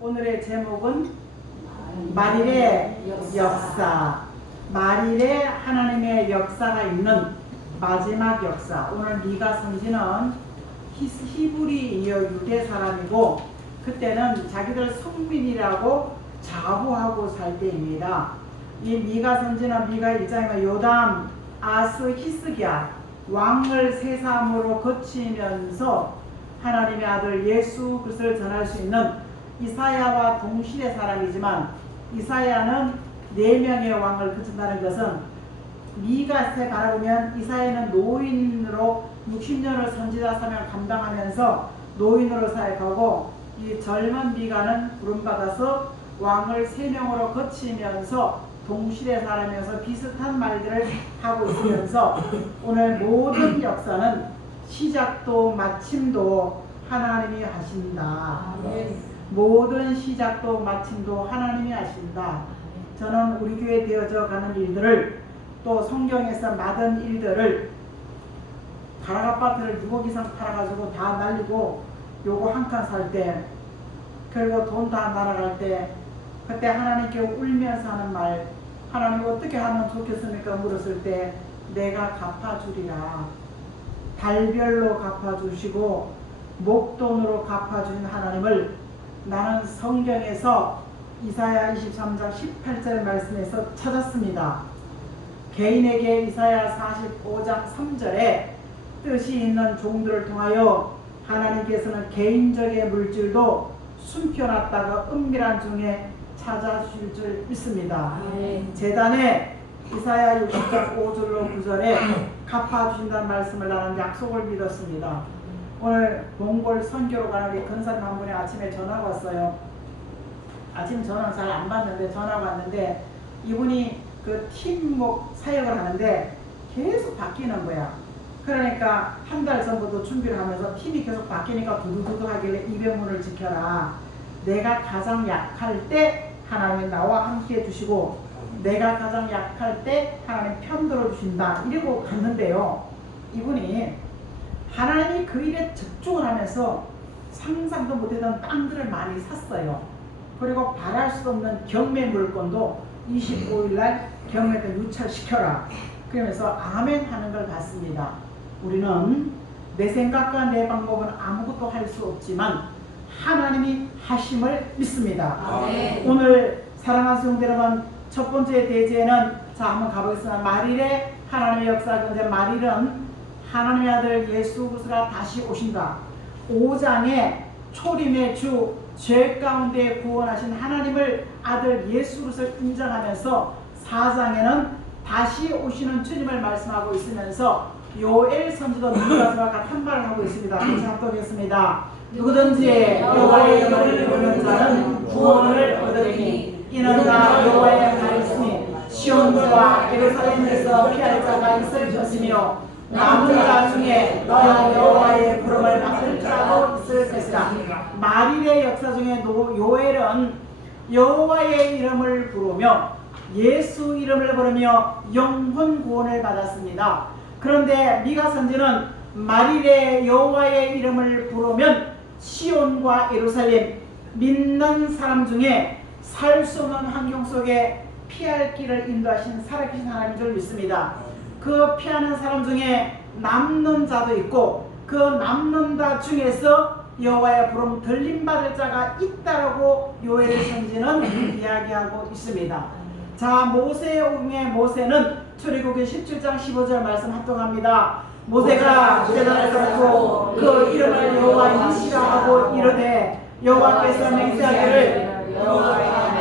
오늘의 제목은 말일의 역사. 말일에 하나님의 역사가 있는 마지막 역사. 오늘 미가 선지는 히브리 유대 사람이고 그때는 자기들 성민이라고 자부하고 살 때입니다. 이 미가 선지는 미가 1장에 요담, 아스, 히스기야 왕을 세상으로 거치면서 하나님의 아들 예수 그리스도를 전할 수 있는 이사야와 동시대 사람이지만 이사야는 4명의 왕을 거친다는 것은 미가에 바라보면 이사야는 노인으로 60년을 선지자 사명을 감당하면서 노인으로 사역하고 이 젊은 미가는 부름받아서 왕을 3명으로 거치면서 동시대 사람이어서 비슷한 말들을 하고 있으면서 오늘 모든 역사는 시작도 마침도 하나님이 하신다. 모든 시작도 마침도 하나님이 하신다. 저는 우리 교회에 되어져 가는 일들을 또 성경에서 맡은 일들을 가락아파트를 6억 이상 팔아가지고 다 날리고 요거 한 칸 살 때 그리고 돈 다 날아갈 때 그때 하나님께 울면서 하는 말, 하나님 어떻게 하면 좋겠습니까? 물었을 때 내가 갚아주리라. 달별로 갚아주시고 목돈으로 갚아주신 하나님을 나는 성경에서 이사야 23장 18절 말씀에서 찾았습니다. 개인에게 이사야 45장 3절에 뜻이 있는 종들을 통하여 하나님께서는 개인적인 물질도 숨겨놨다가 은밀한 중에 찾아주실 줄 믿습니다. 재단에 이사야 60장 5절로 9절에 갚아주신다는 말씀을 나는 약속을 믿었습니다. 오늘 몽골 선교로 가는 우리 권사님 한 분이 아침에 전화가 왔어요. 아침 전화는 잘 안 받는데 전화가 왔는데 이분이 그 팀목 사역을 하는데 계속 바뀌는 거야. 그러니까 한 달 전부터 준비를 하면서 팀이 계속 바뀌니까 두두두두 하길래 200문을 지켜라. 내가 가장 약할 때 하나님이 나와 함께 해주시고 내가 가장 약할 때 하나님 편 들어주신다. 이러고 갔는데요. 이분이 하나님이 그 일에 집중을 하면서 상상도 못했던 땅들을 많이 샀어요. 그리고 바랄 수 없는 경매 물건도 25일날 경매에 유찰시켜라. 그러면서 아멘 하는 걸 봤습니다. 우리는 내 생각과 내 방법은 아무것도 할 수 없지만 하나님이 하심을 믿습니다. 오늘 사랑하는 성도 여러분, 첫 번째 대제는 자 한번 가보겠습니다. 말일에 하나님의 역사. 근데 말일은 하나님의 아들 예수 그리스도가 다시 오신다. 5장에 초림의 주, 죄 가운데 구원하신 하나님을 아들 예수 그리스도를 인정하면서 4장에는 다시 오시는 주님을 말씀하고 있으면서 요엘 선지도 누가서와 같은 말을 하고 있습니다. 같이 합독했습니다. 누구든지 여호와의 이름을 부르는 자는 구원을 얻으리니 이는 다 여호와의 말씀이 시온과 예루살렘에서 피할 자가 있을 것이며 남은 자 중에 너희 여호와의 부름을 받을 자도 있을 것이라. 말일의 역사 중에 요엘은 여호와의 이름을 부르며 예수 이름을 부르며 영혼 구원을 받았습니다. 그런데 미가 선지는 말일에 여호와의 이름을 부르면 시온과 예루살렘 믿는 사람 중에 살 수 없는 환경 속에 피할 길을 인도하신 살아계신 하나님인 줄 믿습니다. 그 피하는 사람 중에 남는 자도 있고 그 남는 자 중에서 여호와의 부름 들림받을 자가 있다라고 요엘 선지는 이야기하고 있습니다. 자, 모세의 모세는 출애굽기 17장 15절 말씀 합독합니다. 모세가 제단을 쌓고 그 이름을 여호와 이시라 하고 이르되 여호와께서 맹세하기를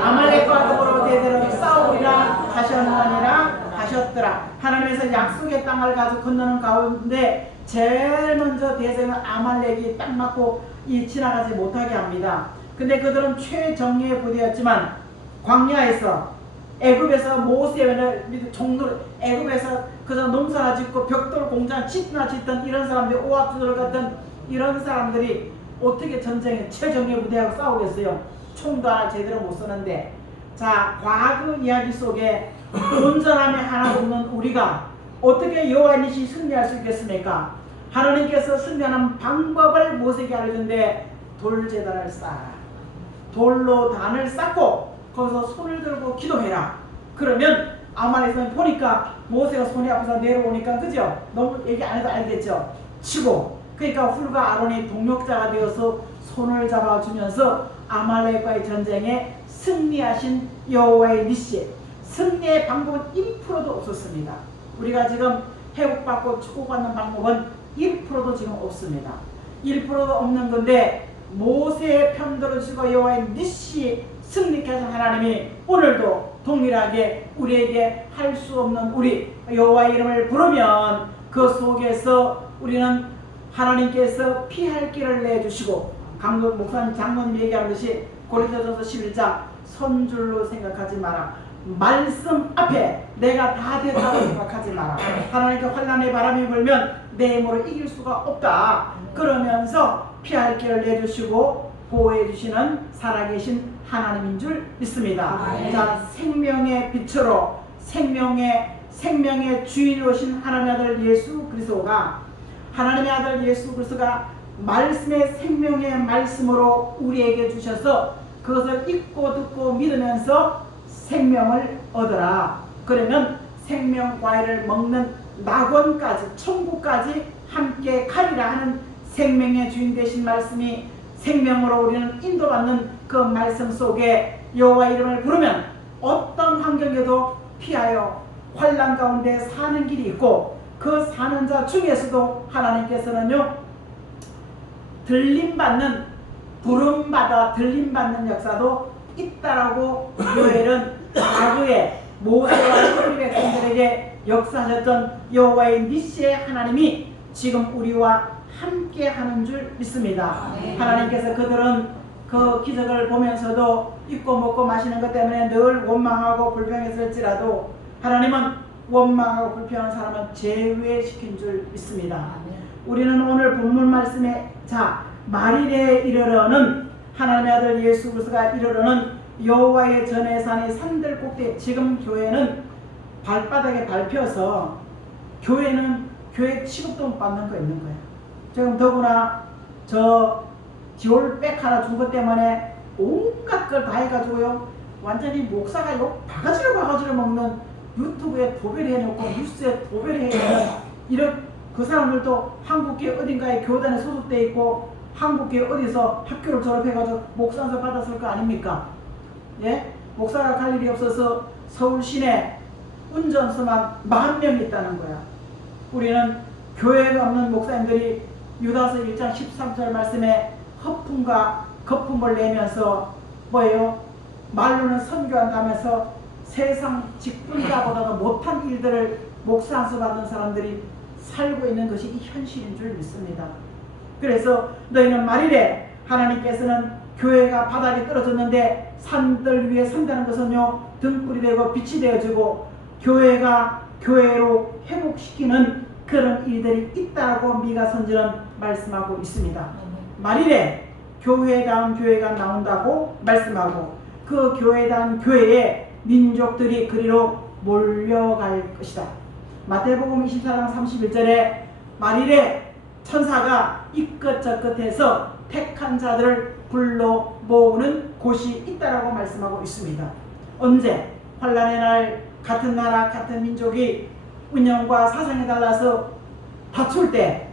아말렉과 더불어 대대로 싸우리라 하셨느니라 하셨더라. 하나님께서 약속의 땅을 가지고 건너는 가운데 제일 먼저 대세는 아말렉이 딱 맞고 지나가지 못하게 합니다. 근데 그들은 최정예의 부대였지만 광야에서 애굽에서 모세의 종들 애굽에서 그저 농사나 짓고 벽돌 공장 집나 짓던 이런 사람들이 오합지졸 같은 이런 사람들이 어떻게 전쟁에 최정예 부대하고 싸우겠어요? 총도 하나 제대로 못 쏘는데. 자, 과거 이야기 속에 온전함이 하나도 없는 우리가 어떻게 여호와의 일이 승리할 수 있겠습니까? 하나님께서 승리하는 방법을 모세에게 알려준데 돌제단을 쌓아라. 돌로 단을 쌓고 거기서 손을 들고 기도해라. 그러면 아말렉에서 보니까 모세가 손이 아파서 내려오니까 그죠? 너무 얘기 안 해도 알겠죠? 치고 그러니까 훌과 아론이 동력자가 되어서 손을 잡아주면서 아말렉과의 전쟁에 승리하신 여호와의 니시. 승리의 방법은 1%도 없었습니다. 우리가 지금 회복받고 축복받는 방법은 1%도 지금 없습니다. 1%도 없는 건데 모세의 편 들어주시고 여호와의 니시 승리케 하신 하나님이 오늘도 동일하게 우리에게 할 수 없는 우리 여호와의 이름을 부르면 그 속에서 우리는 하나님께서 피할 길을 내주시고 강도 목사님 장로님 얘기하듯이 고린도전서 11장 선줄로 생각하지 마라. 말씀 앞에 내가 다 됐다고 생각하지 마라. 하나님께 환난의 바람이 불면 내 힘으로 이길 수가 없다. 그러면서 피할 길을 내주시고 보호해 주시는 살아계신 하나님인 줄 믿습니다. 자, 생명의 빛으로 생명의 주인이신 하나님의 아들 예수 그리스도가 하나님의 아들 예수 그리스도가 말씀의 생명의 말씀으로 우리에게 주셔서 그것을 읽고 듣고 믿으면서 생명을 얻어라. 그러면 생명 과일을 먹는 낙원까지 천국까지 함께 가리라 하는 생명의 주인 되신 말씀이 생명으로 우리는 인도받는 그 말씀 속에 여호와 이름을 부르면 어떤 환경에도 피하여 환난 가운데 사는 길이 있고 그 사는 자 중에서도 하나님께서는요 들림받는 부름받아 들림받는 역사도 있다라고 요엘은 과거에 모세와 우리 백성들에게 역사하셨던 여호와의 니시의 하나님이 지금 우리와 함께 하는 줄 믿습니다. 하나님께서 그들은 그 기적을 보면서도 입고 먹고 마시는 것 때문에 늘 원망하고 불평했을지라도 하나님은 원망하고 불평하는 사람은 제외시킨 줄 믿습니다. 우리는 오늘 본문 말씀에 자 말일에 이르러는 하나님의 아들 예수 그리스도가 이르러는 여호와의 전의 산의 산들 꼭대기. 지금 교회는 발바닥에 밟혀서 교회 취급도 못 받는 거 있는 거예요. 지금 더구나 저 디올백 하나 준 것 때문에 온갖 걸 다 해가지고요 완전히 목사가 요 바가지로 먹는 유튜브에 도배를 해놓고 뉴스에 도배를 해놓는 이런 그 사람들도 한국교회 어딘가에 교단에 소속돼 있고 한국교회 어디서 학교를 졸업해가지고 목사한테 받았을 거 아닙니까? 예? 목사가 갈 일이 없어서 서울 시내 운전수만 40,000명 있다는 거야. 우리는 교회가 없는 목사님들이 유다서 1장 13절 말씀에 허풍과 거품을 내면서 뭐예요? 말로는 선교한다면서 세상 직분자보다도 못한 일들을 목사 안수 받은 사람들이 살고 있는 것이 이 현실인 줄 믿습니다. 그래서 너희는 말이래 하나님께서는 교회가 바닥에 떨어졌는데 산들 위에 선다는 것은요 등불이 되고 빛이 되어지고 교회가 교회로 회복시키는 그런 일들이 있다고 미가 선지는 말씀하고 있습니다. 말이래 교회다운 교회가 나온다고 말씀하고 그 교회다운 교회에 민족들이 그리로 몰려갈 것이다. 마태복음 24장 31절에 말이래 천사가 이끝저끝에서 택한 자들을 불러 모으는 곳이 있다라고 말씀하고 있습니다. 언제? 환란의 날 같은 나라 같은 민족이 운영과 사상이 달라서 다툴 때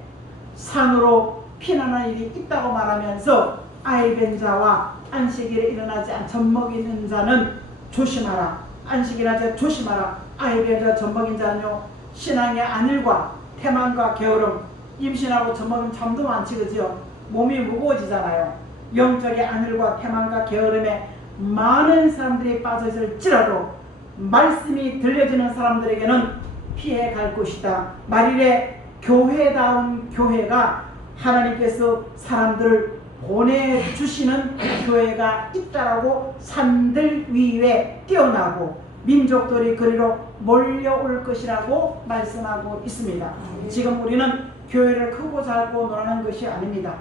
산으로 피난하는 일이 있다고 말하면서 아이벤 자와 안식일에 일어나지 않은 젖먹이는 자는 조심하라. 안식일에 자 조심하라. 아이벤 자 젖먹인 자는요 신앙의 안일과 태만과 게으름 임신하고 젖먹이면 잠도 안 치그지요. 몸이 무거워지잖아요. 영적의 안일과 태만과 게으름에 많은 사람들이 빠져있을지라도 말씀이 들려지는 사람들에게는 피해 갈 것이다. 말일에 교회다운 교회가 하나님께서 사람들을 보내주시는 교회가 있다라고 산들 위에 뛰어나고 민족들이 그리로 몰려올 것이라고 말씀하고 있습니다. 지금 우리는 교회를 크고 작고 논하는 것이 아닙니다.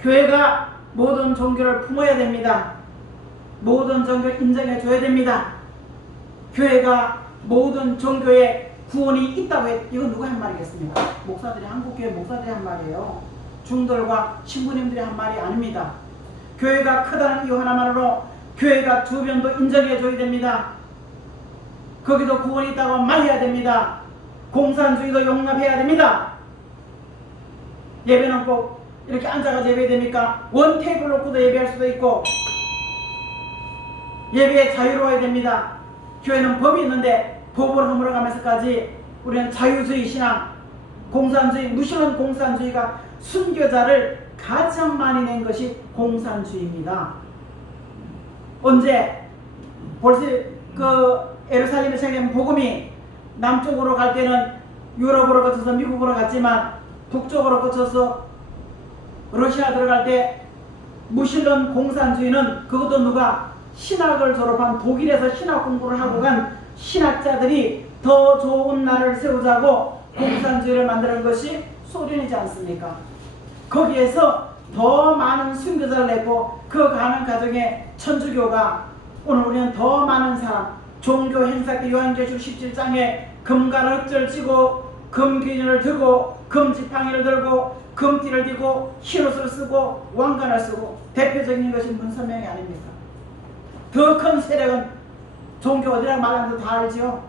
교회가 모든 종교를 품어야 됩니다. 모든 종교를 인정해 줘야 됩니다. 교회가 모든 종교에 구원이 있다고 해. 이건 누가 한 말이겠습니까? 목사들이 한국교회 목사들이 한 말이에요. 중들과 신부님들이 한 말이 아닙니다. 교회가 크다는 이유 하나만으로 교회가 주변도 인정해줘야 됩니다. 거기도 구원이 있다고 말해야 됩니다. 공산주의도 용납해야 됩니다. 예배는 꼭 이렇게 앉아가지고 예배됩니까? 원 테이블 놓고도 예배할 수도 있고 예배에 자유로워야 됩니다. 교회는 법이 있는데 법을 허물어가면서까지 우리는 자유주의 신앙, 공산주의, 무심한 공산주의가 순교자를 가장 많이 낸 것이 공산주의입니다. 언제 벌써 예루살렘에 생긴 복음이 남쪽으로 갈 때는 유럽으로 거쳐서 미국으로 갔지만 북쪽으로 거쳐서 러시아 들어갈 때 무신론 공산주의는 그것도 누가 신학을 졸업한 독일에서 신학 공부를 하고 간 신학자들이 더 좋은 나라를 세우자고 공산주의를 만드는 것이 소련이지 않습니까? 거기에서 더 많은 순교자를 냈고 그 가는 과정에 천주교가 오늘 우리는 더 많은 사람 종교 행사 때 요한계시록 17장에 금관억절 쥐고 금귀인을 들고 금지팡이를 들고 금띠를 띠고 흰옷을 쓰고 왕관을 쓰고 대표적인 것이 문선명이 아닙니까? 더 큰 세력은 종교 어디라 말하는데 다 알지요?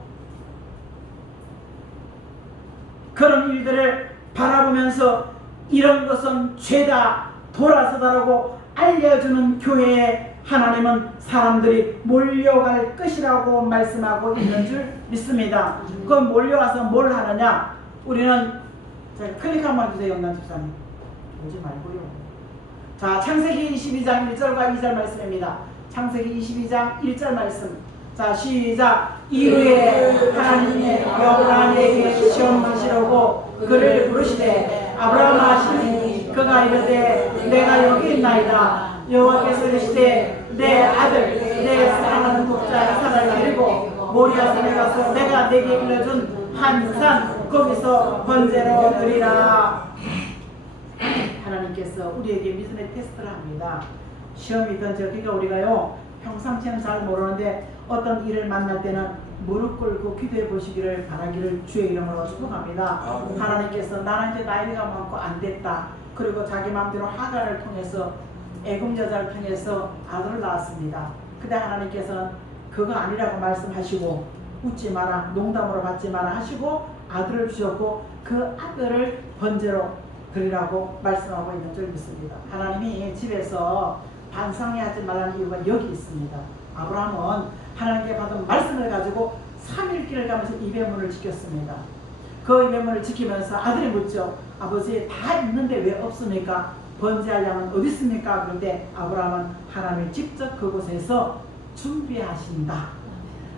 그런 일들을 바라보면서 이런 것은 죄다 돌아서다라고 알려주는 교회에 하나님은 사람들이 몰려갈 것이라고 말씀하고 있는 줄 믿습니다. 그럼 몰려와서 뭘 하느냐? 우리는 클릭 한번 해주세요. 영남 집사님. 오지 말고요. 자, 창세기 22장 1절과 2절 말씀입니다. 창세기 22장 1절 말씀. 자, 시작. 이후에 하나님의 아브라함에게 시험하시려고 그를 부르시되 아브라함아 하시니 그가 이르되 내가 여기 있나이다. 여호와께서 이르시되 내 아들 내 사랑하는 독자 이삭을 데리고 모리아 산에 가서 내가 내게 일러준 한 산 거기서 번제로 드리라. 하나님께서 우리에게 믿음의 테스트를 합니다. 시험이 던져기가 우리가요 평상시에는 잘 모르는데 어떤 일을 만날 때는 무릎 꿇고 기도해 보시기를 바라기를 주의 이름으로 축복합니다. 하나님께서 나는 이제 나이가 많고 안 됐다. 그리고 자기 마음대로 하갈을 통해서 애굽 여자를 통해서 아들을 낳았습니다. 근데 하나님께서는 그거 아니라고 말씀하시고 웃지 마라, 농담으로 받지 마라 하시고 아들을 주셨고 그 아들을 번제로 드리라고 말씀하고 있는 줄 믿습니다. 하나님이 집에서 반상회하지 말라는 이유가 여기 있습니다. 아브라함은 하나님께 받은 말씀을 가지고 3일길을 가면서 이배문을 지켰습니다. 그 이배문을 지키면서 아들이 묻죠. 아버지 다 있는데 왜 없습니까? 번제하려면 어디 있습니까? 그런데 아브라함은 하나님을 직접 그곳에서 준비하신다.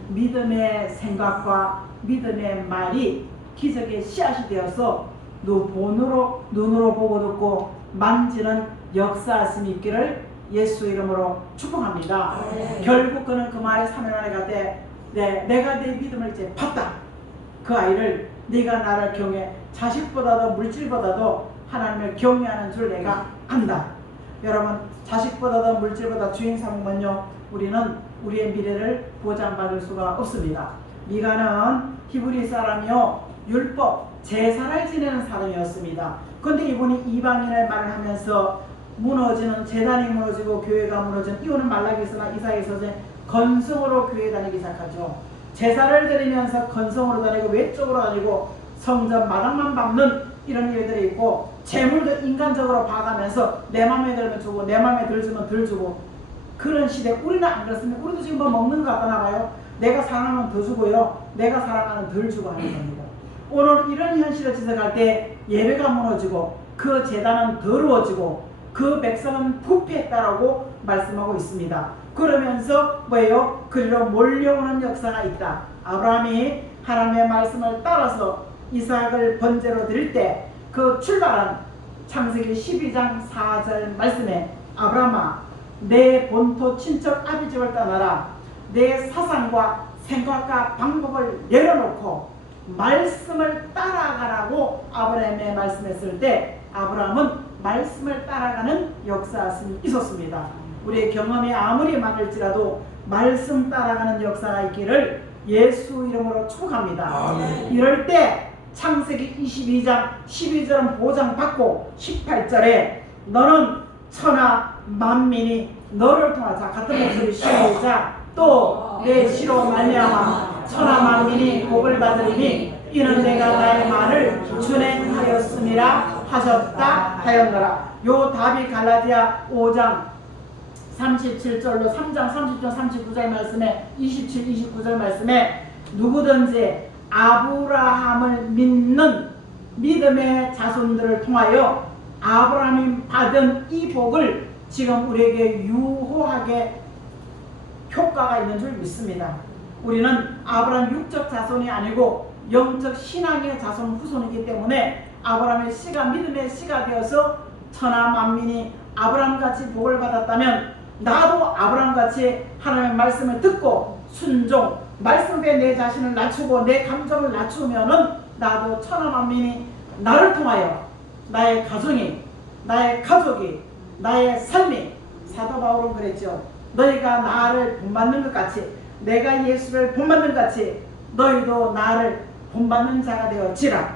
믿음의 생각과 믿음의 말이 기적의 씨앗이 되어서 눈으로 보고 듣고 만지는 역사하심이 있기를 예수 이름으로 축복합니다. 결국 그는 그 말에 3일 만에 갈때 내가 내 믿음을 이제 봤다. 그 아이를 네가 나를 경외 자식보다도 물질보다도 하나님을 경외하는 줄 내가 안다. 여러분 자식보다도 물질보다 주인 삼으면요 우리는 우리의 미래를 보장받을 수가 없습니다. 미가는 히브리 사람이요 율법 제사를 지내는 사람이었습니다. 그런데 이분이 이방인의 말을 하면서 무너지는 재단이 무너지고 교회가 무너지는 이유는 말라기서나 이사야서에 건성으로 교회 다니기 시작하죠. 제사를 드리면서 건성으로 다니고 외적으로 다니고 성전 마당만 밟는 이런 일들이 있고 재물도 인간적으로 봐가면서 내 맘에 들면 주고 내 맘에 들지면 덜 주고 그런 시대. 우리는 안 그렇습니다. 우리도 지금 뭐 먹는 거 같나 봐요. 내가 사랑하면 더 주고요 내가 사랑하면 덜 주고 하는 겁니다. 오늘 이런 현실을 지적할 때 예배가 무너지고 그 제단은 더러워지고 그 백성은 부패했다라고 말씀하고 있습니다. 그러면서 뭐예요? 그리로 몰려오는 역사가 있다. 아브라함이 하나님의 말씀을 따라서 이삭을 번제로 드릴 때 그 출발한 창세기 12장 4절 말씀에 아브라함아 내 본토 친척 아비집을 떠나라. 내 사상과 생각과 방법을 내려놓고 말씀을 따라가라고 아브라함에 말씀했을 때 아브라함은 말씀을 따라가는 역사가 있었습니다. 우리의 경험이 아무리 많을지라도 말씀 따라가는 역사가 있기를 예수 이름으로 축복합니다. 이럴 때 창세기 22장 12절은 보장받고 18절에 너는 천하 만민이 너를 통하자. 같은 목소리 시작. 또 내 시로 말미암아 천하 만민이 복을 받으리니 이는 내가 나의 말을 준행하였음이라 하셨다 하였노라. 요 답이 갈라디아 5장 37절로 3장 30절 39절 말씀에 27, 29절 말씀에 누구든지 아브라함을 믿는 믿음의 자손들을 통하여 아브라함이 받은 이 복을 지금 우리에게 유효하게 효과가 있는 줄 믿습니다. 우리는 아브라함 육적 자손이 아니고 영적 신앙의 자손 후손이기 때문에 아브라함의 씨가 믿음의 씨가 되어서 천하 만민이 아브라함같이 복을 받았다면 나도 아브라함같이 하나님의 말씀을 듣고 순종, 말씀에 내 자신을 낮추고 내 감정을 낮추면은 나도 천하 만민이 나를 통하여 나의 가정이, 나의 가족이, 나의 삶이, 사도 바울은 그랬죠. 너희가 나를 본받는 것 같이, 내가 예수를 본받는 것 같이 너희도 나를 본받는 자가 되어지라.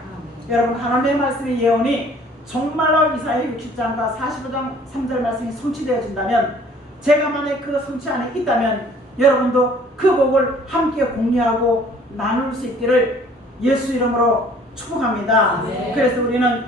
여러분, 하나님의 말씀의 예언이 정말로 이사야 60장과 45장 3절 말씀이 성취되어진다면, 제가 만약 그 성취 안에 있다면 여러분도 그 복을 함께 공유하고 나눌 수 있기를 예수 이름으로 축복합니다. 그래서 우리는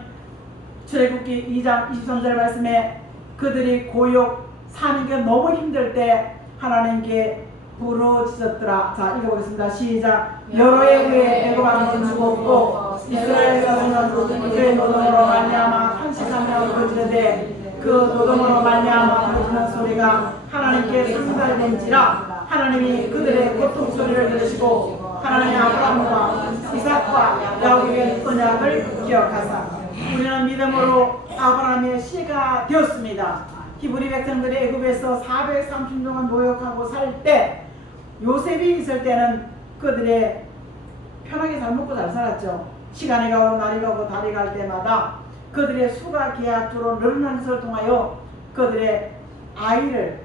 출애굽기 2장 23절 말씀에 그들이 고욕 사는 게 너무 힘들 때 하나님께 부르짖었더라. 자, 읽어보겠습니다. 시작. 여러 해 후에 애굽 왕은 죽었고 이스라엘 자손은 그의 노동으로 말미암아 탄식하며 부르짖되 그 노동으로 말미암아 부르짖는 소리가 하나님께 상달된지라. 하나님이 그들의 고통 소리를 들으시고 하나님의 아브라함과 이삭과 야곱의 언약을 기억하사 우리는 믿음으로 아브라함의 씨가 되었습니다. 히브리 백성들이 애굽에서 430년 동안 노역하고 살 때, 요셉이 있을 때는 그들의 편하게 잘 먹고 잘 살았죠. 시간이 가고 날이 가고 달이 갈 때마다 그들의 수가 계약주로 늘어난 것을 통하여 그들의 아이를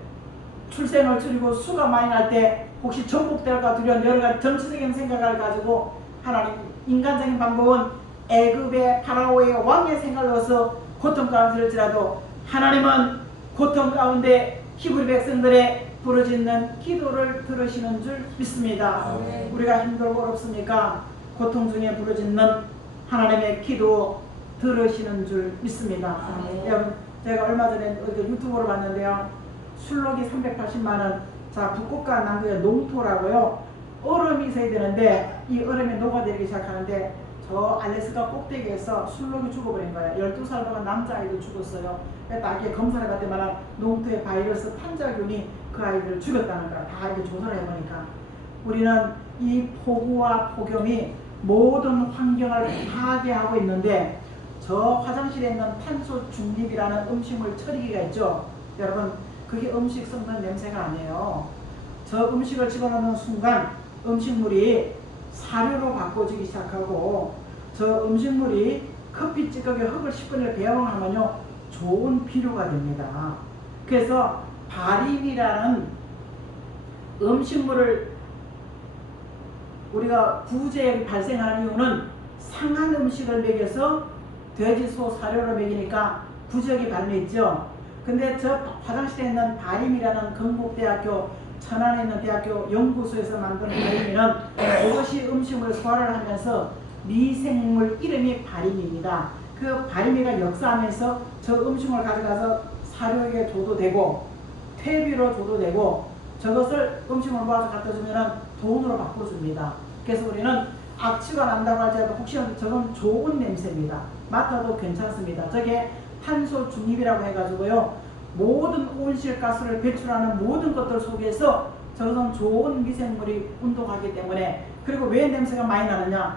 출생을 줄이고 수가 많이 날 때 혹시 전복될까 두려운 여러 가지 정치적인 생각을 가지고 하나님, 인간적인 방법은 애굽의 파라오의 왕의 생각을 넣어서 고통 가운데일지라도 하나님은 고통 가운데 히브리 백성들의 부르짖는 기도를 들으시는 줄 믿습니다. 우리가 힘들고 어렵습니까? 고통 중에 부르짖는 하나님의 기도 들으시는 줄 믿습니다. 여러분, 제가 얼마 전에 유튜브로 봤는데요, 술록이 380만원. 자, 북극과 남극의 농토라고요. 얼음이 있어야 되는데 이 얼음이 녹아내리기 시작하는데 저 알래스카 꼭대기에서 술록이 죽어버린 거예요. 12살 동안 남자아이도 죽었어요. 나중에 검사를 받을 만한 농토의 바이러스 판자균이 그 아이들을 죽였다는 거야. 다 이렇게 조사를 해보니까. 우리는 이 폭우와 폭염이 모든 환경을 파괴하고 있는데, 저 화장실에 있는 탄소 중립이라는 음식물 처리기가 있죠. 여러분, 그게 음식 썩는 냄새가 아니에요. 저 음식을 집어넣는 순간 음식물이 사료로 바꿔지기 시작하고, 저 음식물이 커피 찌꺼기 흙을 10분에 배양하면요 좋은 비료가 됩니다. 그래서 바림이라는 음식물을 우리가 부재액이 발생하는 이유는 상한 음식을 먹여서 돼지, 소 사료로 먹이니까 부재액이 발생했죠. 근데 저 화장실에 있는 바림이라는 건국대학교 천안에 있는 대학교 연구소에서 만든 바림이는 그것이 음식물을 소화를 하면서 미생물 이름이 바림입니다. 그 바림이가 역사하면서 저 음식물을 가져가서 사료에 줘도 되고 퇴비로 줘도 되고 저것을 음식물 모아서 갖다 주면 돈으로 바꿔줍니다. 그래서 우리는 악취가 난다고 할지라도 혹시나 저건 좋은 냄새입니다. 맡아도 괜찮습니다. 저게 탄소 중립이라고 해가지고요, 모든 온실가스를 배출하는 모든 것들 속에서 저것은 좋은 미생물이 운동하기 때문에. 그리고 왜 냄새가 많이 나느냐,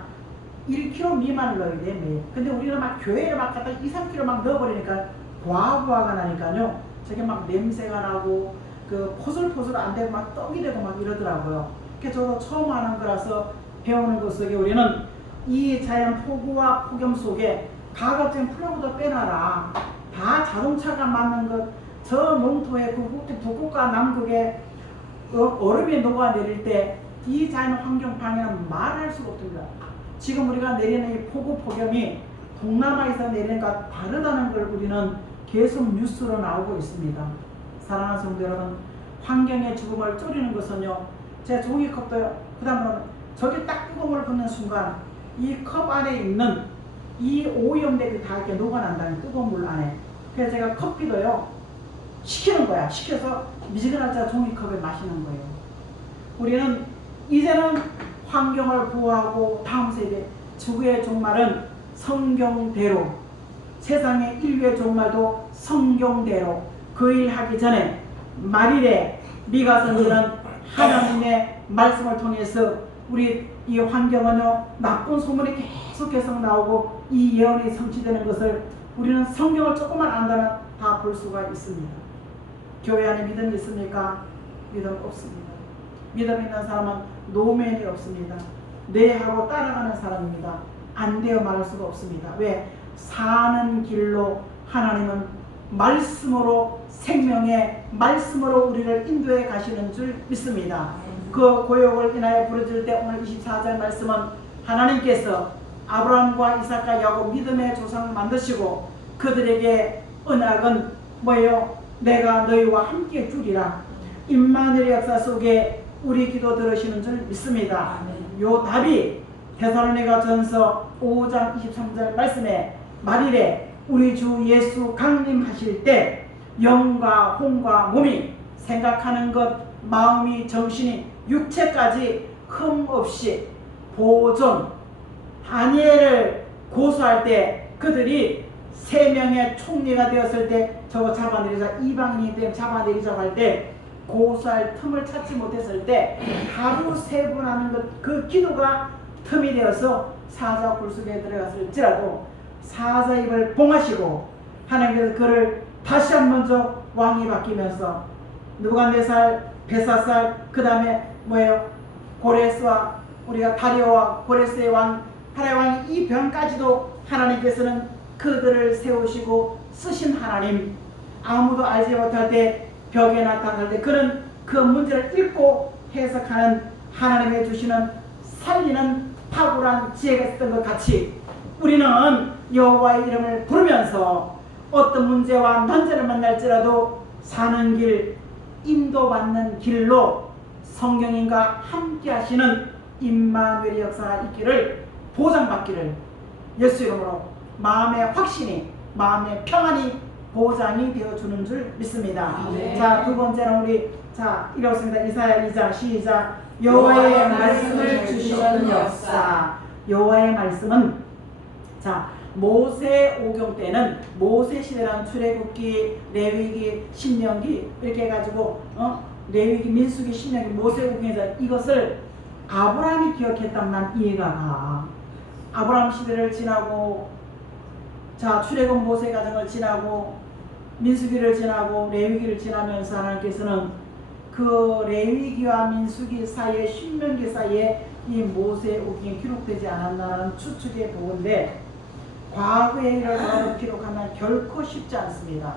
1kg 미만을 넣어야 돼 매일. 근데 우리는 막 교회를 막 갖다 2-3kg 막 넣어버리니까 과부하가 나니까요, 저게 막 냄새가 나고 그 포슬포슬 안 되고 막 떡이 되고 막 이러더라고요. 그래서 저도 처음 하는 거라서 배우는 것 속에 우리는 이 자연 폭우와 폭염 속에 가급적 플러그도 빼놔라. 다 자동차가 맞는 것, 저 농토의 그 북극과 남극에 얼음이 녹아내릴 때 이 자연 환경 방해는 말할 수가 없습니다. 지금 우리가 내리는 이 폭우 폭염이 동남아에서 내리는 것과 다르다는 걸 우리는 계속 뉴스로 나오고 있습니다. 사랑하는 성도 여러분, 환경의 죽음을 쪼리는 것은요, 제 종이컵도요, 그 다음으로는 저기 딱 뜨거운 물 붓는 순간 이 컵 안에 있는 이 오염되게 다 이렇게 녹아난다는 뜨거운 물 안에. 그래서 제가 커피도요 식히는 거야. 식혀서 미지근할 때 종이컵에 마시는 거예요. 우리는 이제는 환경을 보호하고 다음 세대 지구의 종말은 성경대로, 세상의 인류의 종말도 성경대로 그 일 하기 전에 말일에 미가 선지는 하나님의 말씀을 통해서 우리 이 환경은요 나쁜 소문이 계속해서 나오고 이 예언이 성취되는 것을 우리는 성경을 조금만 안다면 다 볼 수가 있습니다. 교회 안에 믿음이 있습니까? 믿음 없습니다. 믿음 있는 사람은 노면이 없습니다. 네 하고 따라가는 사람입니다. 안 되어 말할 수가 없습니다. 왜? 사는 길로 하나님은 말씀으로, 생명의 말씀으로 우리를 인도해 가시는 줄 믿습니다. 그 고역을 인하여 부르짖을 때 오늘 24절 말씀은 하나님께서 아브라함과 이삭과 야곱 믿음의 조상을 만드시고 그들에게 언약은 뭐예요? 내가 너희와 함께 주리라. 임마누엘의 역사 속에 우리 기도 들으시는 줄 믿습니다. 요 답이 데살로니가 전서 5장 23절 말씀에 말일에 우리 주 예수 강림하실 때 영과 혼과 몸이 생각하는 것, 마음이, 정신이, 육체까지 흠없이 보존. 다니엘을 고소할 때 그들이 3명의 총리가 되었을 때 저거 잡아내리자, 이방인이 되면 잡아내리자고 할 때 고소할 틈을 찾지 못했을 때 하루 3번 하는 것, 그 기도가 틈이 되어서 사자 굴속에 들어갔을지라도 사자 입을 봉하시고 하나님께서 그를 다시 한 번 왕이 바뀌면서 느부갓네살, 벨사살, 그 다음에 뭐예요? 고레스와 우리가 다리오와 고레스의 왕, 하나의 왕이 이 병까지도 하나님께서는 그들을 세우시고 쓰신 하나님. 아무도 알지 못할 때 벽에 나타날 때 그는 그 문제를 읽고 해석하는 하나님의 주시는 살리는 탁월한 지혜가 있었던 것 같이 우리는 여호와의 이름을 부르면서 어떤 문제와 난제를 만날지라도 사는 길, 인도받는 길로 성령님과 함께 하시는 임마누엘의 역사가 있기를 보장받기를 예수 이름으로 마음의 확신이, 마음의 평안이 보장이 되어주는 줄 믿습니다. 네. 자, 두 번째는 우리 읽었습니다. 이사야 2장 시작. 여호와의 말씀을 주시는 역사. 여호와의 말씀은 모세 오경 때는 모세 시대라는 출애굽기, 레위기, 신명기 이렇게 해가지고 레위기, 민수기, 신명기, 모세 오경에서 이것을 아브라함이 기억했다면 난 이해가 가. 아브라함 시대를 지나고 출애굽 모세 과정을 지나고 민수기를 지나고 레위기를 지나면서 하나님께서는 그 레위기와 민수기 사이에 신명기 사이에 이 모세 오경이 기록되지 않았나라는 추측의 보고인데 과거의 일을 기록하면 결코 쉽지 않습니다.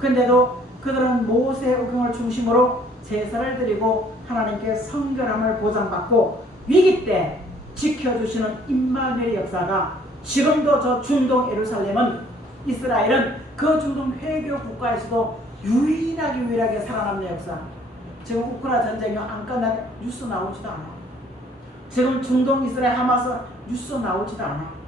근데도 그들은 모세 오경을 중심으로 제사를 드리고 하나님께 성결함을 보장받고 위기 때 지켜주시는 임마누엘의 역사가 지금도 저 중동 예루살렘은 이스라엘은 그 중동 회교 국가에서도 유일하게 살아남는 역사. 지금 우크라이나 전쟁이 안 끝나면 뉴스 나오지도 않아. 지금 중동 이스라엘 하마스 뉴스 나오지도 않아.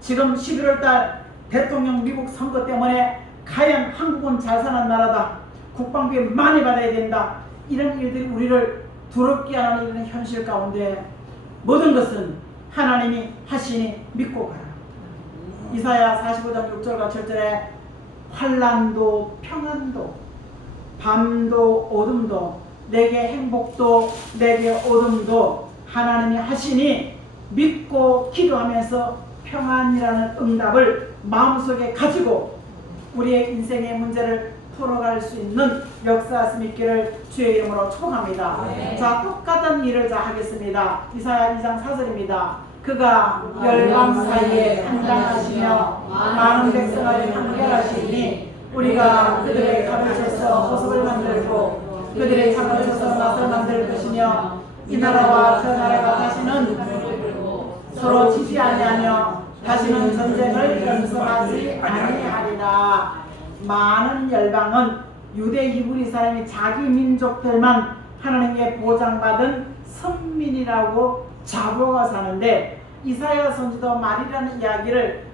지금 11월달 대통령 미국 선거 때문에 과연 한국은 잘 사는 나라다. 국방비 많이 받아야 된다. 이런 일들이 우리를 두렵게 하는 이런 현실 가운데 모든 것은 하나님이 하시니 믿고 가라. 이사야 45장 6절과 7절에 환난도 평안도 밤도 어둠도 내게 행복도 내게 어둠도 하나님이 하시니 믿고 기도하면서 평안이라는 응답을 마음속에 가지고 우리의 인생의 문제를 풀어갈 수 있는 역사였음 있기를 주의 이름으로 축복합니다. 네. 자, 똑같은 일을 하겠습니다. 이사야 2장 4절입니다. 그가 열방 사이에 판단하시며 많은 백성을 판결하시니 우리가 그들의 칼을 쳐서 보석을 만들고 그들의 창을 쳐서 낫을 만들 것이며 이 나라와 저 나라가 다시는 서로 치지 아니하며 다시는 전쟁을 연습하지 아니하리라. 많은 열방은 유대 히브리 사람이 자기 민족들만 하나님께 보장받은 선민이라고 자부하고 사는데, 이사야 선지도 말이라는 이야기를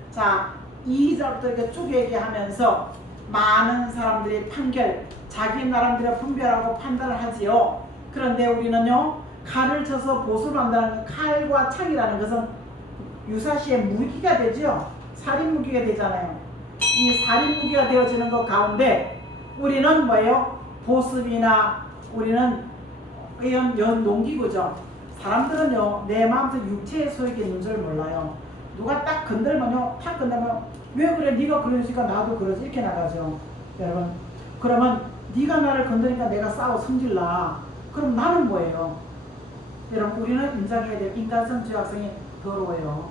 2절부터 이렇게 쭉 얘기하면서 많은 사람들이 자기 나름대로 분별하고 판단을 하지요. 그런데 우리는요, 칼을 쳐서 보수를 한다는 칼과 창이라는 것은 유사시의 무기가 되죠. 살인 무기가 되잖아요. 이 살인 무기가 되어지는 것 가운데 우리는 뭐예요? 보습이나 우리는 농기구죠. 사람들은요, 내 마음속 육체의 소욕이 있는 줄 몰라요. 누가 딱 건들면요, 탁 건들면 왜 그래? 네가 그러니까 나도 그러지, 이렇게 나가죠. 여러분, 그러면 네가 나를 건드니까 내가 싸워 성질나. 그럼 나는 뭐예요? 여러분, 우리는 인정해야 될 인간성 죄악성이 더러워요.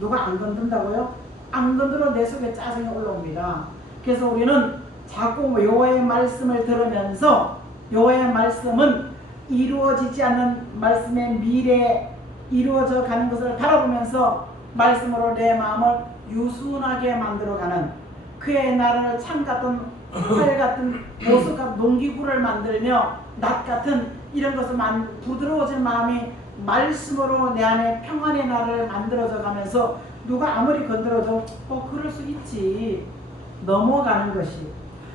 누가 안 건든다고요? 안 건드려 내 속에 짜증이 올라옵니다. 그래서 우리는 자꾸 여호와의 말씀을 들으면서, 여호와의 말씀은 이루어지지 않는 말씀의 미래에 이루어져 가는 것을 바라보면서 말씀으로 내 마음을 유순하게 만들어가는, 그의 나라를 창 같은 활 같은 보석 같은 농기구를 만들며 낫 같은 이런 것을 부드러워진 마음이 말씀으로 내 안에 평안의 나라를 만들어져 가면서 누가 아무리 건드려도 그럴 수 있지 넘어가는 것이.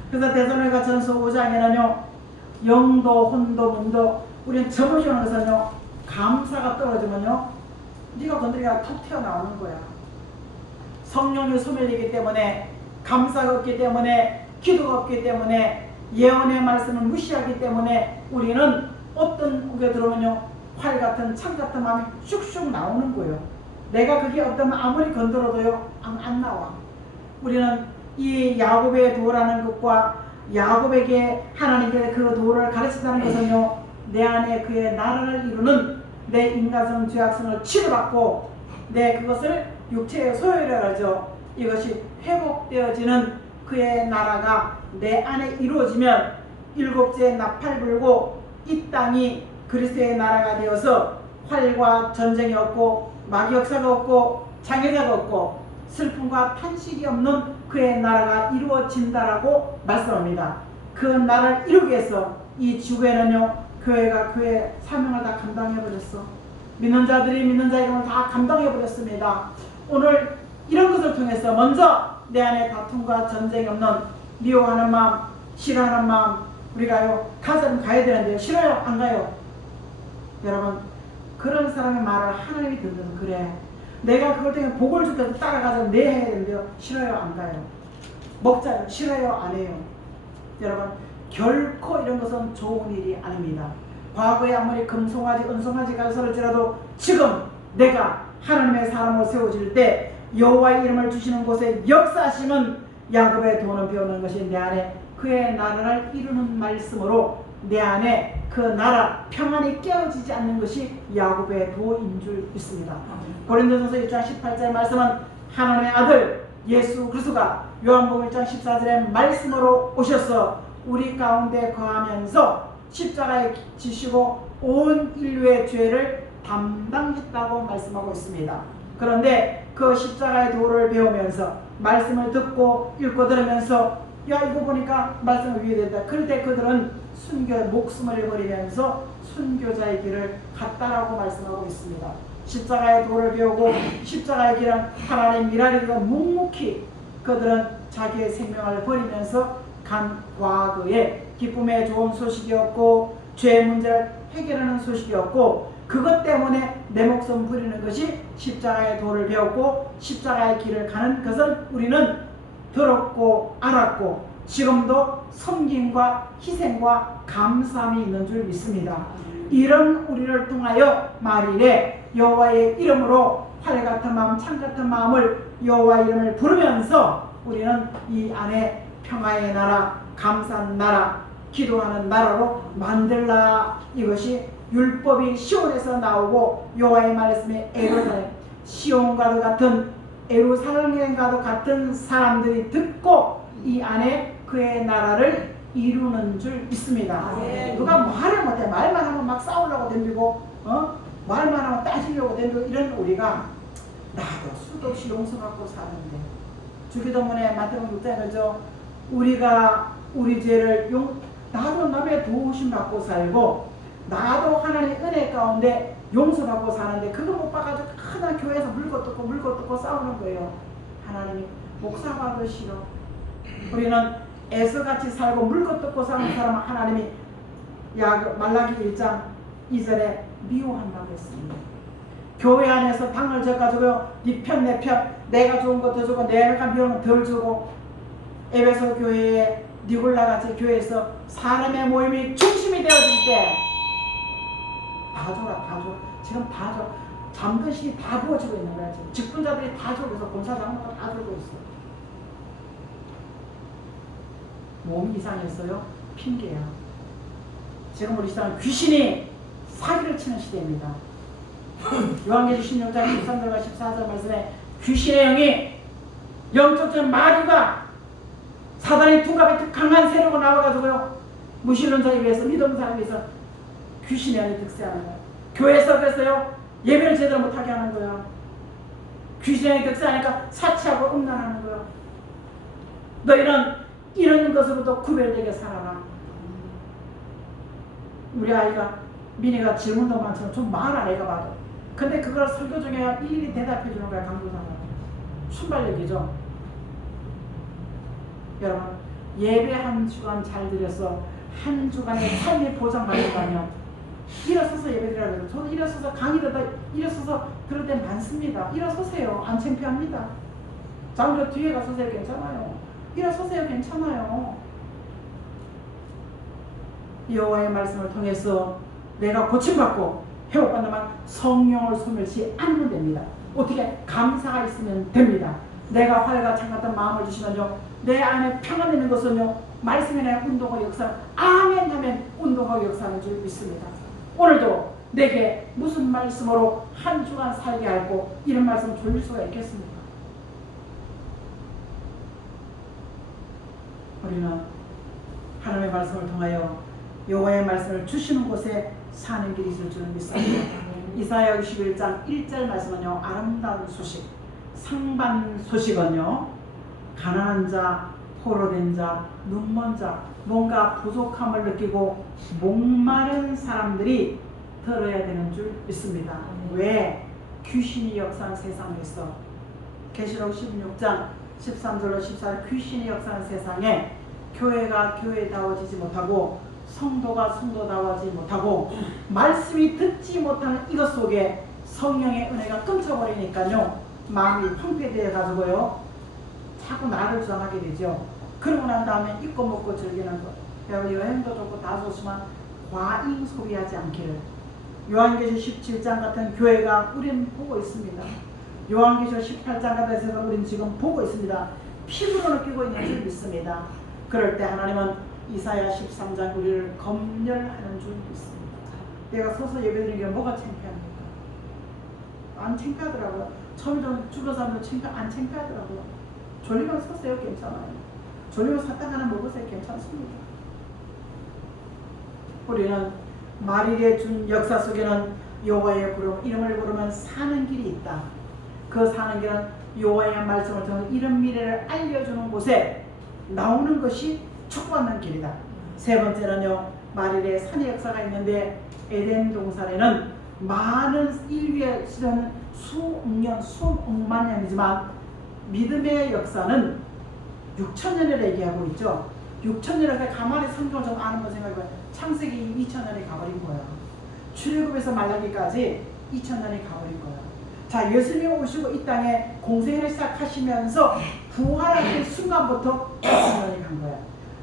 그래서 데살로니가 전서 5장에는요, 영도 혼도 몸도 우리는 접어주는 것은요, 감사가 떨어지면요, 네가 건드리가 툭 튀어나오는 거야. 성령이 소멸이기 때문에, 감사가 없기 때문에, 기도가 없기 때문에, 예언의 말씀을 무시하기 때문에 우리는 어떤 게 들어오면요, 활 같은 창 같은 마음이 쑥쑥 나오는 거예요. 내가 그게 어떠면 아무리 건드려도요, 안 나와. 우리는 이 야곱의 도라는 것과 야곱에게 하나님께 그 도를 가르친다는 것은요, 내 안에 그의 나라를 이루는 내 인간성 죄악성을 치료받고 내 그것을 육체의 소유라 하죠. 이것이 회복되어지는 그의 나라가 내 안에 이루어지면 일곱째 나팔 불고 이 땅이 그리스도의 나라가 되어서 활과 전쟁이 없고 마귀 역사가 없고 장애가 없고 슬픔과 탄식이 없는 그의 나라가 이루어진다라고 말씀합니다. 그 나라를 이루기 위해서 이 지구에는요, 교회가 그의 사명을 다 감당해버렸어. 믿는 자들이 믿는 자 이름을 다 감당해버렸습니다. 오늘 이런 것을 통해서 먼저 내 안에 다툼과 전쟁이 없는 미워하는 마음, 싫어하는 마음, 우리가요, 가서는 가야 되는데요, 싫어요? 안 가요? 여러분, 그런 사람의 말을 하나님이 듣는, 그래 내가 그걸 때문에 복을 줄때도 따라가서 내 해야 되는데요, 싫어요? 안 가요? 먹자요? 싫어요? 안 해요? 여러분, 결코 이런 것은 좋은 일이 아닙니다. 과거에 아무리 금송아지 은송아지 가설을지라도 지금 내가 하나님의 사람을 세워질 때 여호와의 이름을 주시는 곳에 역사하심은 야곱의 도는 배우는 것이 내 안에 그의 나라를 이루는 말씀으로 내 안에 그 나라 평안이 깨어지지 않는 것이 야곱의 도인 줄 믿습니다. 고린도전서 1장 18절의 말씀은 하나님의 아들 예수 그리스도가 요한복음 1장 14절의 말씀으로 오셔서 우리 가운데 거하면서 십자가에 지시고 온 인류의 죄를 담당했다고 말씀하고 있습니다. 그런데 그 십자가의 도를 배우면서 말씀을 듣고 읽고 들으면서 야 이거 보니까 말씀을 위해 된다. 그럴 때 그들은 목숨을 잃어버리면서 순교자의 길을 갔다라고 말씀하고 있습니다. 십자가의 도를 배우고 십자가의 길은 하나님 미랄이고 묵묵히 그들은 자기의 생명을 버리면서 간 과거에 기쁨의 좋은 소식이었고 죄의 문제를 해결하는 소식이었고 그것 때문에 내 목숨 부리는 것이 십자가의 도를 배웠고 십자가의 길을 가는 것을 우리는 들었고 알았고 지금도 섬김과 희생과 감사함이 있는 줄 믿습니다. 이런 우리를 통하여 말일에 여호와의 이름으로 활 같은 마음, 창 같은 마음을 여호와의 이름을 부르면서 우리는 이 안에 평화의 나라, 감사한 나라, 기도하는 나라로 만들라. 이것이 율법이 시온에서 나오고 여호와의 말씀이 에루살렘, 시온과도 같은 에루살렘과도 같은 사람들이 듣고 이 안에 그의 나라를 이루는 줄 믿습니다. 누가 말을 못해 말만 하면 막 싸우려고 덤비고 말만 하면 따지려고 덤비고 이런 우리가 나도 수도 없이 용서 받고 사는데 주기도문에 마태복음 6장에 그러죠. 우리가 우리 죄를 나도 남의 도우심 받고 살고 나도 하나님의 은혜 가운데 용서받고 사는데 그거 못 봐가지고 하나 교회에서 물고 뜯고 싸우는 거예요. 하나님이 목사 받으시오. 우리는 애서같이 살고 물고 뜯고 사는 사람은 하나님이 말라기 1장 2절에 미워한다고 했습니다. 교회 안에서 당을 져가지고 네 편 내 편 내가 좋은 거 더 주고 내가 비용은 덜 주고 에베소 교회에 니골라같이 교회에서 사람의 모임이 중심이 되어질 때 다 줘라 다 줘. 지금 다 줘. 잠든 신이 다 부어지고 있는 거야. 지금 직분자들이 다 주고 있어. 본사장로가 다 주고 있어. 몸이 이상했어요? 핑계야. 지금 우리 시대는 귀신이 사기를 치는 시대입니다. 요한계시록 16장 13절과 14절 말씀에 귀신의 영이 영적인 마귀가 사단의 두갑이 강한 세력으로 나와가지고요 무신론자에 위해서 믿음 사람에 위해서 귀신의 영이 득세하는 거예요. 교회에서 그랬어요. 예배를 제대로 못하게 하는 거예요. 귀신의 영이 득세하니까 사치하고 음란하는 거예요. 너 이런 것으로부터 구별되게 살아라. 우리 아이가 민희가 질문도 많지만 좀 많아 내가 봐도. 근데 그걸 설교 중에 일일이 대답해 주는 거야. 강도사가. 순발력이죠. 여러분 예배 한 주간 잘 드려서 한 주간의 삶이 보장받는다면 일어서서 예배드리라고 해요. 저는 일어서서 강의를 일어서서 그럴 때 많습니다. 일어서세요. 안 창피합니다. 장로 뒤에 가서세요. 괜찮아요. 일어서세요. 괜찮아요. 여호와의 말씀을 통해서 내가 고침받고 회복받는만 성령을 소멸치 않으면 됩니다. 어떻게? 감사가 있으면 됩니다. 내가 화해가 찬 같은 마음을 주시면요 내 안에 평안 있는 것은요 말씀에 대한 운동과 역사 아멘 하면 운동과 역사하는 줄 믿습니다. 오늘도 내게 무슨 말씀으로 한 주간 살게 할고 이런 말씀 졸릴 수가 있겠습니까? 우리는 하나님의 말씀을 통하여 여호와의 말씀을 주시는 곳에 사는 길이 있을 줄 믿습니다. 이사야 61장 1절 말씀은요 아름다운 소식, 상반 소식은요 가난한 자, 포로된 자, 눈먼 자, 뭔가 부족함을 느끼고 목마른 사람들이 들어야 되는 줄 믿습니다. 왜? 귀신이 역사한 세상에서 계시록 16장 13절로 14절 귀신이 역사한 세상에 교회가 교회다워지지 못하고 성도가 성도다워지지 못하고 말씀이 듣지 못하는 이것 속에 성령의 은혜가 끊쳐버리니까요 마음이 황폐되어 가지고요 자꾸 나를 주장하게 되죠. 그러고 난 다음에 입고 먹고 즐기는 것. 여러분 여행도 좋고 다 좋지만 과잉 소비하지 않기를. 요한계시록 17장 같은 교회가 우리는 보고 있습니다. 요한계시록 18장 같은 데서 우리는 지금 보고 있습니다. 피부로 느끼고 있는 줄 믿습니다. 그럴 때 하나님은 이사야 13장 우리를 검열하는 줄 믿습니다. 내가 서서 예배드리는 게 뭐가 창피합니까? 안 창피하더라고요. 처음에 좀 주변 사람들 안 창피하더라고요. 졸리면 서세요. 괜찮아요. 졸리면 사탕 하나 먹으세요. 괜찮습니다. 우리는 마리리에 준 역사 속에는 여호와의 이름을 부르면 사는 길이 있다. 그 사는 길은 여호와의 말씀을 통해 이런 미래를 알려주는 곳에 나오는 것이 축복받는 길이다. 세 번째는요 마리리에 산의 역사가 있는데 에덴 동산에는 많은 인류의 시대는 수억 년, 수억만 년이지만 믿음의 역사는 6,000년을 얘기하고 있죠. 6,000년을 가만히 성경을 좀 아는 거 생각해봐요. 창세기 2,000년이 가버린 거야. 출애굽에서 말라기까지 2,000년이 가버린 거야. 자, 예수님이 오시고 이 땅에 공생애를 시작하시면서 부활하신 순간부터 2,000년이 간 거야.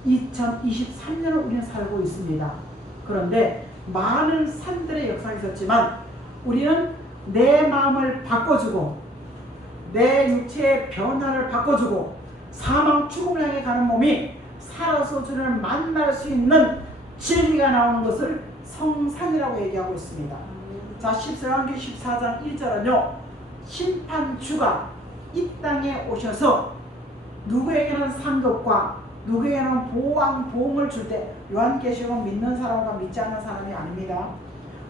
2023년을 우리는 살고 있습니다. 그런데 많은 산들의 역사가 있었지만 우리는 내 마음을 바꿔주고 내 육체의 변화를 바꿔주고 사망 죽음을 향해 가는 몸이 살아서 주를 만날 수 있는 진리가 나오는 것을 성산이라고 얘기하고 있습니다. 자, 14장기 14장 1절은요 심판주가 이 땅에 오셔서 누구에게는 상급과 누구에게는 보험을 줄 때 요한계시록은 믿는 사람과 믿지 않는 사람이 아닙니다.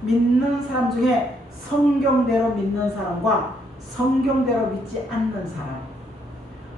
믿는 사람 중에 성경대로 믿는 사람과 성경대로 믿지 않는 사람,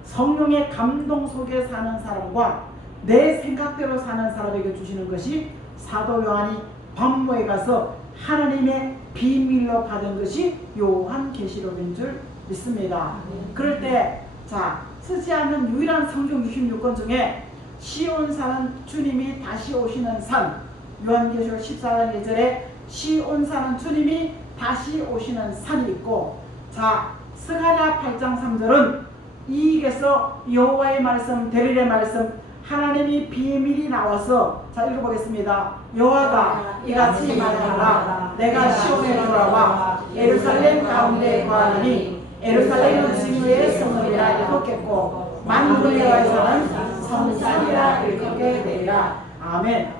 성령의 감동 속에 사는 사람과 내 생각대로 사는 사람에게 주시는 것이 사도 요한이 반모에 가서 하나님의 비밀로 받은 것이 요한계시록인 줄 믿습니다. 그럴 때 자, 쓰지 않는 유일한 성경 66권 중에 시온산은 주님이 다시 오시는 산, 요한계시록 14장 1절에 시온산은 주님이 다시 오시는 산이 있고, 자, 스가랴 8장 3절은 이익에서 여호와의 말씀, 대리의 말씀, 하나님이 비밀이 나와서, 자, 읽어보겠습니다. 여호와가 이같이 말하노라. 내가 시온에 돌아와 예루살렘 가운데 거하리니 예루살렘은 증거의 성읍이라 일컫겠고 만군의 여호와에서는 성산이라 일컫게 되리라. 아멘.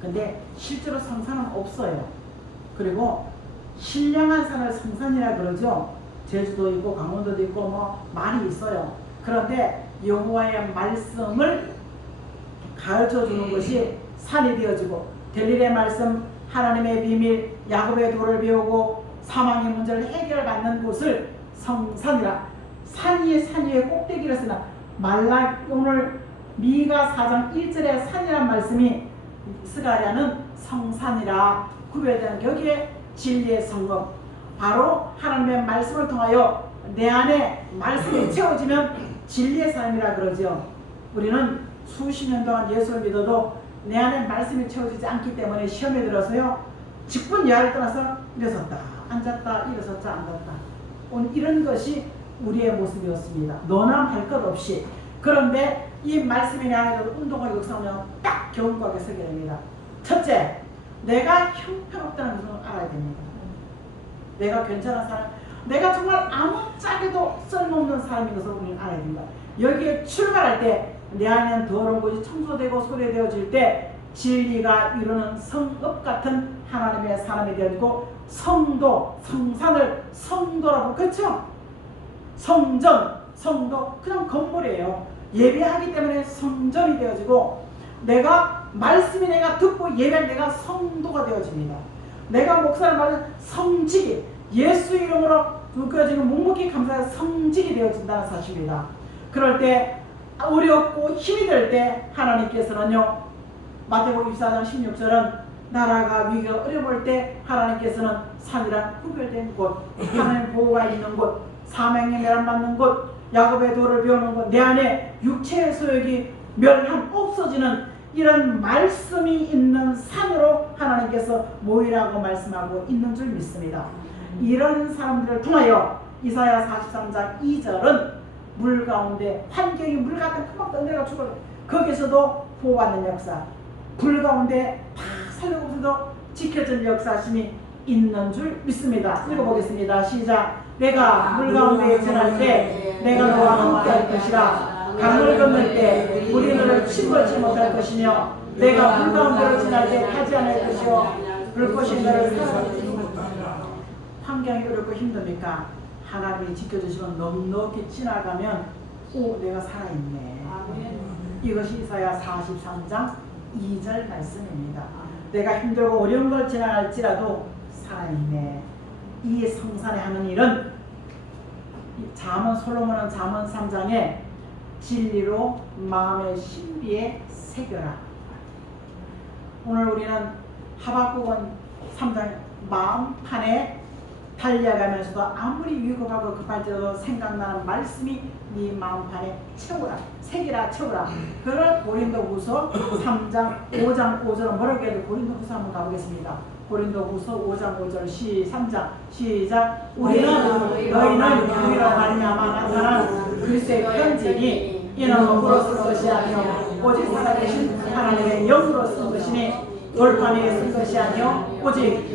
근데 실제로 성산은 없어요. 그리고 신령한 산을 성산이라 그러죠. 제주도 있고 강원도도 있고 뭐 많이 있어요. 그런데 여호와의 말씀을 가르쳐 주는 것이 산이 되어지고, 델릴의 말씀, 하나님의 비밀, 야곱의 도를 배우고 사망의 문제를 해결받는 곳을 성산이라. 산 위에 꼭대기를 쓰나 오늘 미가 4장 1절에 산이란 말씀이 스가랴는 성산이라 구별되는, 여기에 진리의 성금, 바로 하나님의 말씀을 통하여 내 안에 말씀이 채워지면 진리의 삶이라 그러죠. 우리는 수십 년 동안 예수를 믿어도 내 안에 말씀이 채워지지 않기 때문에 시험에 들어서요, 직분 여하를 떠나서 일어섰다 앉았다 일어섰다 앉았다 이런 것이 우리의 모습이었습니다. 너남할 것 없이. 그런데 이 말씀이 내 안에 들어도 운동과 역사하면 딱 견고하게 서게 됩니다. 첫째, 내가 형편없다는 것을 알아야 됩니다. 내가 괜찮은 사람, 내가 정말 아무짝에도 쓸모없는 사람인 것을 우리는 알아야 됩니다. 여기에 출발할 때 내 안에는 더러운 것이 청소되고 소개되어질 때 진리가 이루는 성읍 같은 하나님의 사람이 되어지고, 성도, 성산을 성도라고, 그렇죠? 성전, 성도, 그냥 건물이에요. 예배하기 때문에 성전이 되어지고, 내가 말씀이 내가 듣고 예배할 내가 성도가 되어집니다. 내가 목사를 말하는 성직이, 예수 이름으로 지금 묵묵히 감사해서 성직이 되어진다는 사실입니다. 그럴 때 어렵고 힘이 들 때 하나님께서는요, 마태복음 24장 16절은 나라가 위기가 어려울 때 하나님께서는 산이란 구별된 곳, 하나님 보호가 있는 곳, 사명에 멸함받는 곳, 야곱의 도를 배우는 곳, 내 안에 육체의 소욕이 멸함 없어지는 이런 말씀이 있는 산으로 하나님께서 모이라고 말씀하고 있는 줄 믿습니다. 이런 사람들을 통하여 이사야 43장 2절은 물 가운데, 환경이 물 같은 금방 떠내려가 죽어, 거기서도 보호받는 역사, 불 가운데 다 살려고서도 지켜준 역사심이 있는 줄 믿습니다. 읽어보겠습니다. 시작. 내가 물 가운데 지날 때 내가 너와 함께 할 것이라. 강을 건널 때 물이 너를 침몰치 못할 것이며 내가 물 가운데로 지날 때 타지 않을 것이요 불꽃이 너를 사랑하지 못하리라. 환경이 어렵고 힘듭니까? 하나님이 지켜주시면 넉넉히 지나가면 내가 살아있네. 이것이 이사야 43장 2절 말씀입니다. 내가 힘들고 어려운 걸 지나갈지라도 살아있네. 이 성산에 하는 일은 솔로몬은 잠언 3장에 진리로 마음의 신비에 새겨라. 오늘 우리는 하박국은 3장 마음판에 달려가면서도 아무리 위급하고 급할지라도 생각나는 말씀이 네 마음판에 채우라, 새기라, 채우라. 그걸 고린도후서 3장 5장 5절은 뭐라고 해도 고린도후서 한번 가보겠습니다. 고린도후서 5장 5절 3장 시작. 우리는 너희는 우리로 말미암아 나타난 그리스도의 편지니 이는 몸으로 쓴 것이 아니요 오직 살아계신 하나님의 영으로 쓴 것이니 돌판 위에 쓴 것이 아니요 오직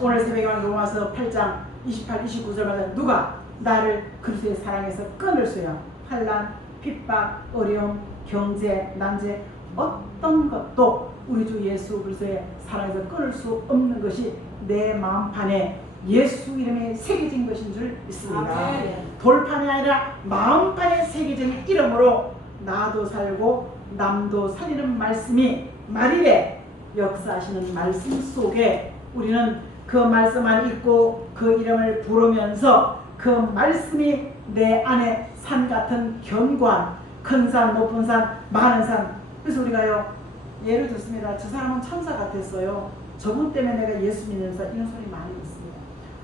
오늘 새벽에 로마서 8장 28, 29절 말에 누가 나를 그리스도의 사랑에서 끊을 수야. 환난, 핍박, 어려움, 경제, 난제 어떤 것도 우리 주 예수 그리스도의 사랑에서 끊을 수 없는 것이 내 마음판에 예수 이름이 새겨진 것인 줄 믿습니다. 돌판이 아니라 마음판에 새겨진 이름으로 나도 살고 남도 살리는 말씀이 말일에 역사하시는 말씀 속에 우리는 그 말씀만 읽고 그 이름을 부르면서 그 말씀이 내 안에 산 같은 견고한 큰 산, 높은 산, 많은 산. 그래서 우리가요, 예를 들습니다. 저 사람은 천사 같았어요. 저분 때문에 내가 예수 믿는다. 이런 소리 많이 듣습니다.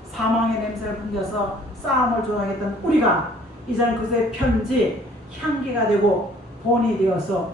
사망의 냄새를 풍겨서 싸움을 조장했던 우리가 이제는 그새 편지, 향기가 되고 본이 되어서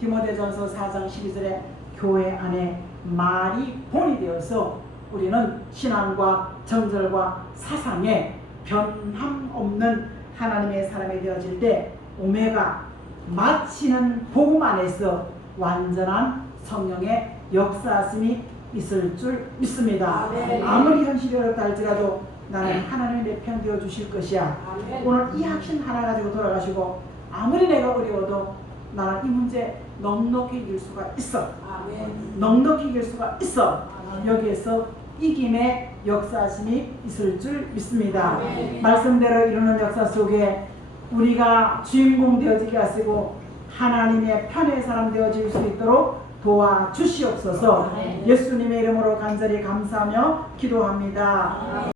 디모데전서 4장 12절에 교회 안에 말이 본이 되어서 우리는 신앙과 정절과 사상에 변함없는 하나님의 사람이 되어질 때 오메가 마치는 복음 안에서 완전한 성령의 역사심이 있을 줄 믿습니다. 아멘. 아무리 현실이 어렵다 할지라도 나는 하나님이 내 편 되어 주실 것이야. 아멘. 오늘 이 확신 하나 가지고 돌아가시고 아무리 내가 어려워도 나는 이 문제 넉넉히 이길 수가 있어. 아멘. 넉넉히 이길 수가 있어. 아멘. 여기에서 이김의 역사심이 있을 줄 믿습니다. 아멘. 말씀대로 이루는 역사 속에 우리가 주인공 되어지게 하시고 하나님의 편의 사람 되어질 수 있도록 도와주시옵소서. 아멘. 예수님의 이름으로 간절히 감사하며 기도합니다. 아멘.